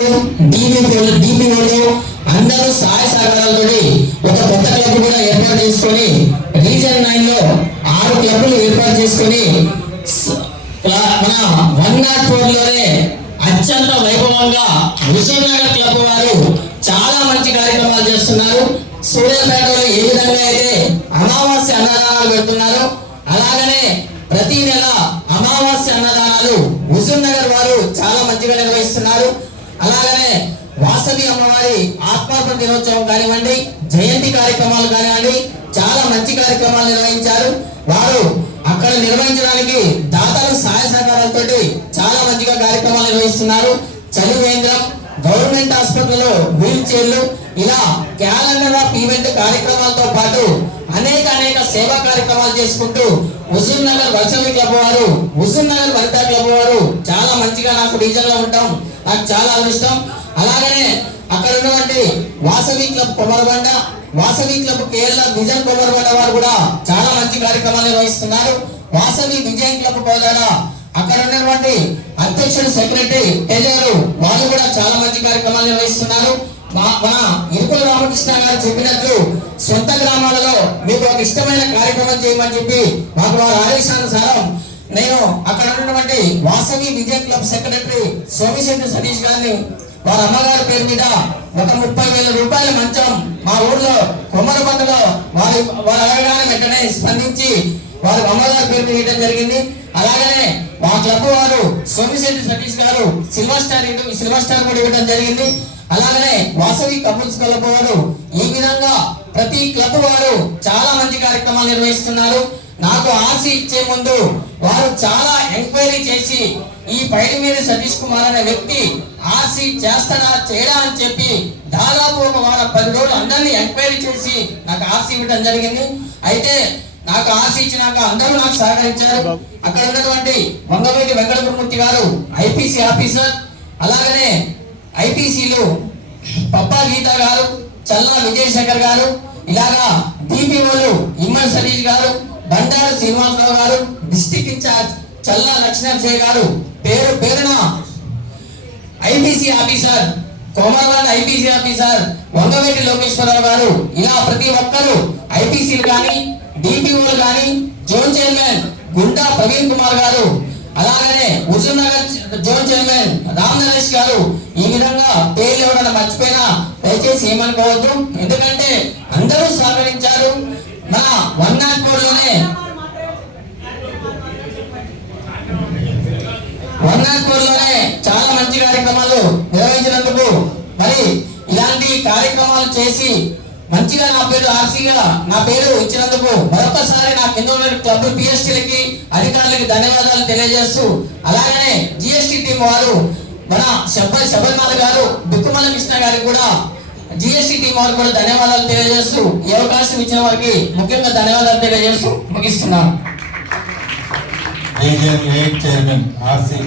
డిపిఓలు అందరూ సహాయ సహకారాలతో ఒక కొత్త క్లబ్ కూడా ఏర్పాటు చేసుకొని రీజన్ 9 లో 6 క్లబ్లు ఏర్పాటు చేసుకొని మన 104 లోనే అత్యంత వైభవంగా హుజూర్నగర్ క్లబ్ వారు చాలా మంచి కార్యక్రమాలు చేస్తున్నారు. సూర్యాపేటలో ఏ విధంగా అయితే అమావాస్య అన్నదానాలు పెడుతున్నారు, అలాగనే ప్రతి నెల అమావాస్య అన్నదానాలు హుజూర్నగర్ వారు చాలా మంచిగా నిర్వహిస్తున్నారు. అలాగనే వాసవి అమ్మవారి ఆత్మార్పణ దినోత్సవం కానివ్వండి, జయంతి కార్యక్రమాలు కానివ్వండి, చాలా మంచి కార్యక్రమాలు నిర్వహించారు. వారు అక్కడ నిర్వహించడానికి దాతల సహాయ సహకారాలతో చాలా మంచిగా కార్యక్రమాలు నిర్వహిస్తున్నారు. చలివేంద్రం, గవర్నమెంట్ హాస్పిటల్లో వీల్ చైర్లు, ఇలా క్యాలెండర్ ఆఫ్ ఈవెంట్ కార్యక్రమాలతో పాటు అనేక సేవా కార్యక్రమాలు చేసుకుంటూ హుజూర్నగర్ వాసవి క్లబ్ వారు, హుజూర్నగర్ వనితా క్లబ్ వారు చాలా మంచిగా నాకు రీజన్ లో ఉంటాం, నాకు చాలా ఇష్టం. అలాగనే అక్కడ ఉన్నటువంటి Vasavi club Komarabanda, Vasavi club Kerala vision Komarabanda వారు కూడా చాలా మంచి కార్యక్రమాలు నిర్వహిస్తున్నారు. వాసవి విజయ్ క్లబ్ కోదాడ అక్కడ ఉన్నటువంటి అధ్యక్షుడు, సెక్రటరీ, ట్రెజరర్ వాళ్ళు కూడా చాలా మంచి కార్యక్రమాలు నిర్వహిస్తున్నారు. మన ఇరుకుల రామకృష్ణ గారు చెప్పినట్లు సొంత గ్రామాలలో మీకు ఒక ఇష్టమైన కార్యక్రమం చేయమని చెప్పి మాకు వారి ఆదేశానుసారం నేను అక్కడ ఉన్నటువంటి వాసవి విజయ్ క్లబ్ సెక్రటరీ సోమిశెట్టి సతీష్ గారిని వారి అమ్మగారి పేరు మీద ఒక 30,000 రూపాయల మంచం మా ఊర్లో కొమ్మరబండలో వారి అడగగానే వెంటనే స్పందించి వారి అమ్మగారి పేరు మీద ఇవ్వడం జరిగింది. అలాగనే మా క్లబ్ వారు సోమిశెట్టి సతీష్ గారు సిల్వర్ స్టార్ కూడా ఇవ్వడం జరిగింది. అలాగనే వాసవి కపుల్స్ క్లబ్ వారు ఈ విధంగా ప్రతి క్లబ్ వారు చాలా మంచి కార్యక్రమాలు నిర్వహిస్తున్నారు. నాకు ఆర్సీ ఇచ్చే ముందు వారు చాలా ఎంక్వైరీ చేసి ఈ పైడిమేడి సతీష్ కుమార్ అనే వ్యక్తి ఆర్సీ చేస్తాడా చేయడా అని చెప్పి దాదాపు ఒక 10 రోజులు అందరినీ ఎంక్వైరీ చేసి నాకు ఆర్సీ ఇవ్వడం జరిగింది. అయితే నాకు ఆర్సీ ఇచ్చినాక అందరూ నాకు సహకరించారు. అక్కడ ఉన్నటువంటి వంగవేటి వెంకటగురుమూర్తి గారు ఐపీసీ ఆఫీసర్, అలాగనే ఐపీసీలు పప్పా గీత గారు, చల్లా విజయశేఖర్ గారు, ఇలాగా డిపిఓలు ఇమ్మన్ సతీష్ గారు, బండారు శ్రీనివాసరావు గారు, డిస్ట్రిక్ట్ ఇన్ఛార్జ్ చల్లా లక్ష్మణ్ గారు, పేరున IPC officer Komarabanda IPC officer Vangaveti Lokeswararao గారు, ఇలా ప్రతి ఒక్కరు ఐపీసీలు కానీ డిపిఓలు కానీ, జోన్ చైర్మన్ గుండా ప్రవీణ్ కుమార్ గారు, అలాగనే హుజూర్నగర్ జోన్ చైర్మన్ రామ్ నరేష్ గారు, ఈ విధంగా పేర్లు ఎవరైనా మర్చిపోయినా దయచేసి ఏమనుకోవద్దు, ఎందుకంటే అందరూ సహకరించారు. మన 104 లోనే చాలా మంచి కార్యక్రమాలు నిర్వహించినందుకు, మరి ఇలాంటి కార్యక్రమాలు చేసి మంచిగా నా పేరు ఆర్సీగా నా పేరు ఇచ్చినందుకు మరొకసారి నా కింద ఉన్న క్లబ్ పిఎస్టీలకి అధికారులకి ధన్యవాదాలు తెలియజేస్తూ, అలాగనే జిఎస్టీ టీం వారు మన శబరిమాల గారు, దుక్కుమల కృష్ణ గారికి కూడా జిఎస్టీ టీం వారు కూడా ధన్యవాదాలు తెలియజేస్తూ, ఈ అవకాశం ఇచ్చిన వారికి ముఖ్యంగా ధన్యవాదాలు తెలియజేస్తూ ముగిస్తున్నాను. Chairman RC